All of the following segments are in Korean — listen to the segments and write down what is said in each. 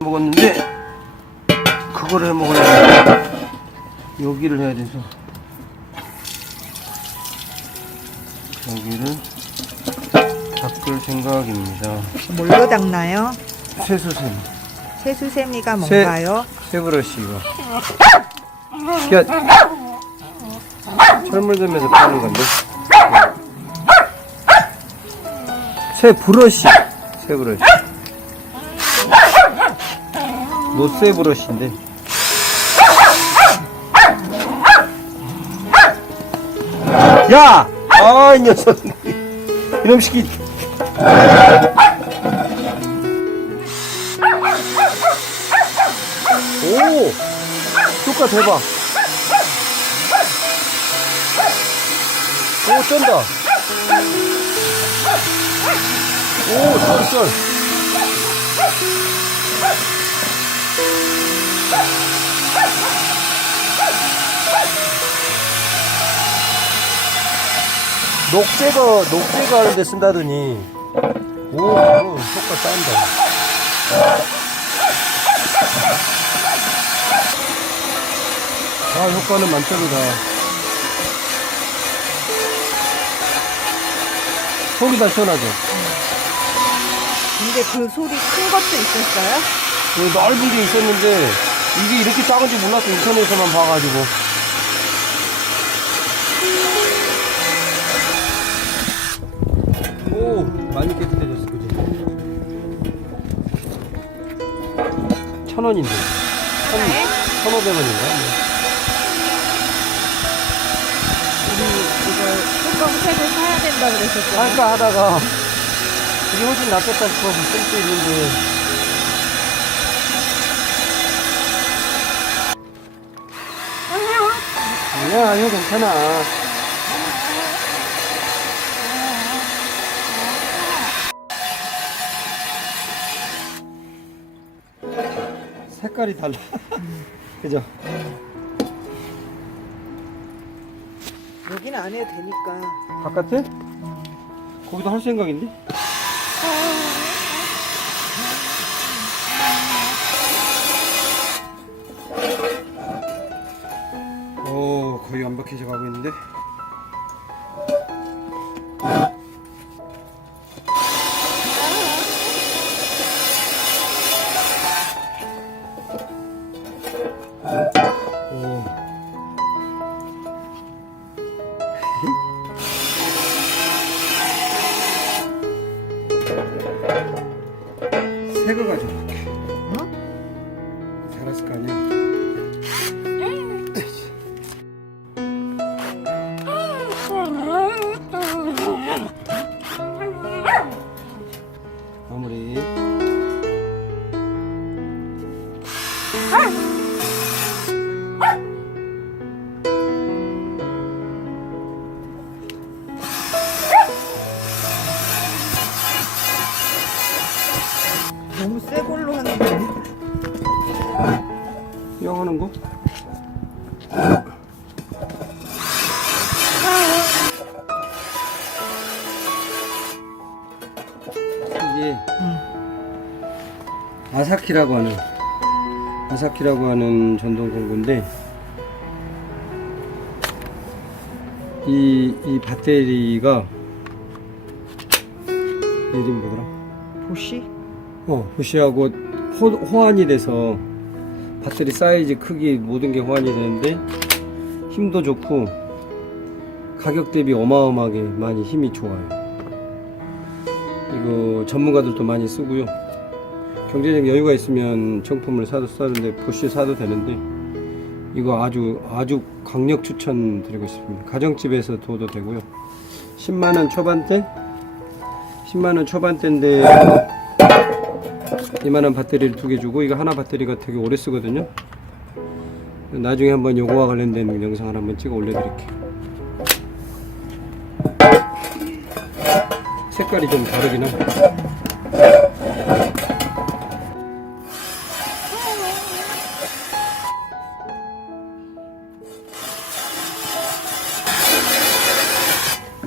먹었는데 그거를 해 먹어야 돼. 여기를 해야 돼서 여기를 닦을 생각입니다. 뭘로 닦나요? 세수샘, 세수세미가 뭔가요? 세브러시 이거. 야, 철물점에서 파는 건데. 새 브러시, 새 브러시. 노쇠 브러시인데. 야! 아, 이 녀석. 이놈 새끼. 오! 효과 대박. 오, 쩐다. 오, 쩔, 쩔. 녹제거, 녹제거 하는데 쓴다더니, 오, 효과 짠다. 아, 효과는 만점이다. 속이 다 시원하죠? 근데 그 소리 큰 것도 있었어요? 여기 넓은 게 있었는데, 이게 이렇게 작은지 몰랐어, 인터넷에서만 봐가지고. 오, 많이 깨끗해졌어, 그지? 천 원인데. 천, 네. 천오백 원인가? 우리 이거 뚜껑 색을 사야 된다 그랬었잖아요. 할까 하다가, 이게 훨씬 낫겠다 싶어서 쓸수 있는데, 아니야, 아니야, 괜찮아. 색깔이 달라. 그죠? 여기는 안 해도 되니까. 바깥에? 거기도 할 생각인데? 거의 완벽해져 가고 있는데? 오. 새거 가져올게. 어? 잘했을 거 아니야? 이게 아사키라고 하는 아사키라고 하는 전동 공구인데 이, 이 배터리가 이름이 뭐더라? 보시? 어, 부시하고 호, 호환이 돼서 배터리 사이즈, 크기 모든 게 호환이 되는데 힘도 좋고 가격 대비 어마어마하게 많이 힘이 좋아요. 이거 전문가들도 많이 쓰고요. 경제적 여유가 있으면 정품을 사도 사는데 부시 사도 되는데 이거 아주 아주 강력 추천드리고 싶습니다. 가정집에서 둬도 되고요. 10만 원 초반대 10만 원 초반대인데 이만한 배터리를 두 개 주고 이거 하나 배터리가 되게 오래 쓰거든요 나중에 한번 요거와 관련된 영상을 한번 찍어 올려드릴게요 색깔이 좀 다르긴 하고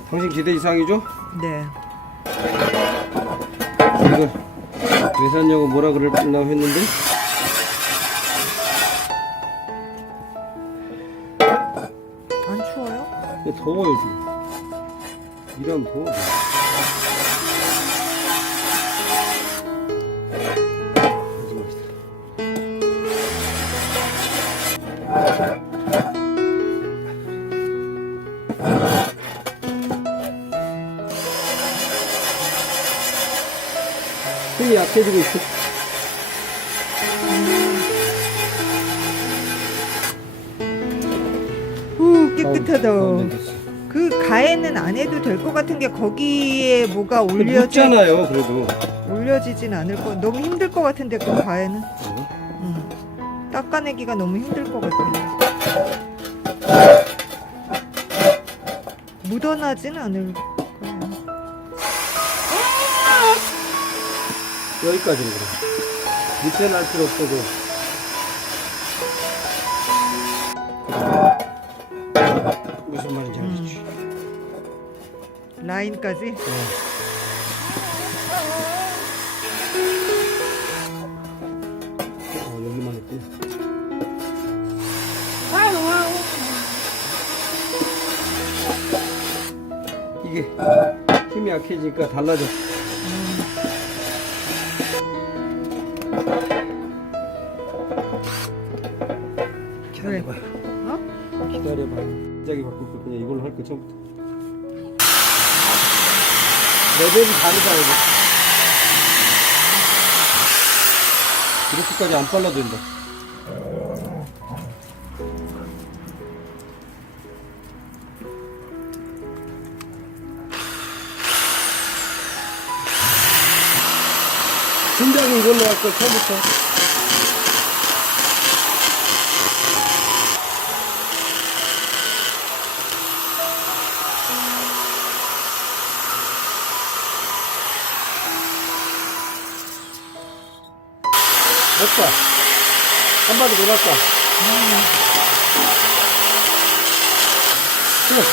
당신 기대 이상이죠? 네. 이거 외산여고 뭐라 그럴나 했는데 안 추워요? 더워요 지금 아주 맛있다. 힘이 약해지고 있어. 후 깨끗하다. 그 가해는 안 해도 될 것 같은 게 거기에 뭐가 올려지 묻잖아요, 그래도. 올려지진 않을 거. 너무 힘들 것 같은데 그 가해는. 어? 응. 닦아내기가 너무 힘들 것 같아. 묻어나진 않을 거야. 여기까지는 그래. 밑에 날 필요 없어도. 라인까지. 어, 여기만 했지. 이게 힘이 약해지니까 달라져. 기다려봐. 어? 기다려봐. 갑자기 바꿀 거 그냥 이걸로 할 거 처음부터. 레벨이 다르다 이거. 이렇게까지 안 빨라도 된다. 분장이 이걸로 할거 처음부터. 됐다. 한 놀았다. 그래.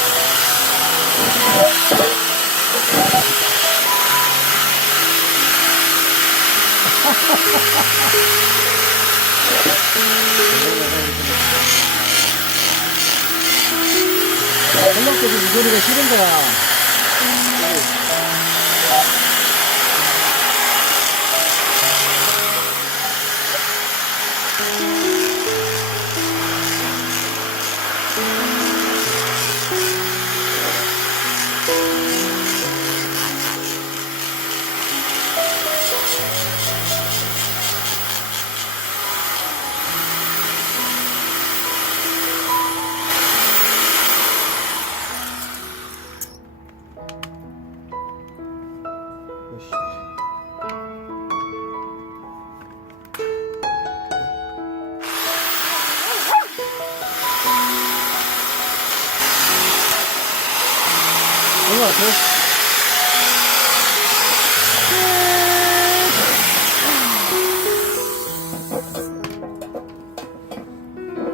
생각보다 이 소리가 싫은 거야.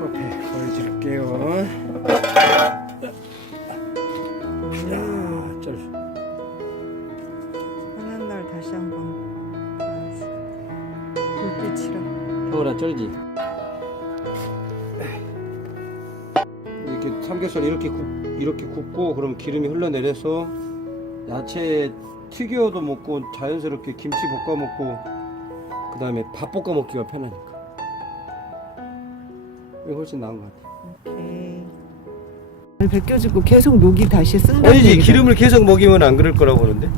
오케이, 보여드릴게요. 날 다시 한번 봐야지. 불빛이랑. 겨울아 쩔지? 삼겹살 이렇게 굽, 이렇게 굽고 그럼 기름이 흘러내려서 야채 튀겨도 먹고 자연스럽게 김치 볶아 먹고 그 다음에 밥 볶아 먹기가 편하니까 이게 훨씬 나은 것 같아 오케이. 벗겨지고 계속 녹이 다시 쓴다. 아니지 기름을 계속 먹이면 안 그럴 거라고 그러는데